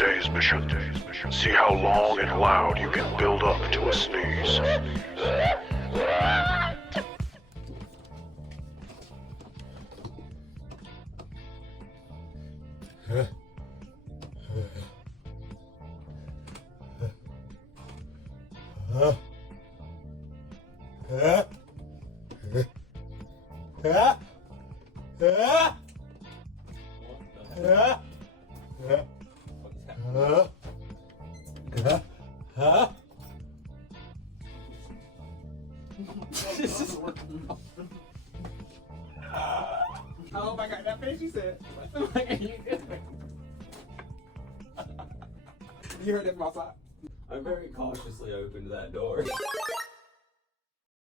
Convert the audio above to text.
Today's mission. See how long and loud you can build up to a sneeze. I hope I got that face you said. What the fuck are you doing? You heard that from outside? I very cautiously opened that door.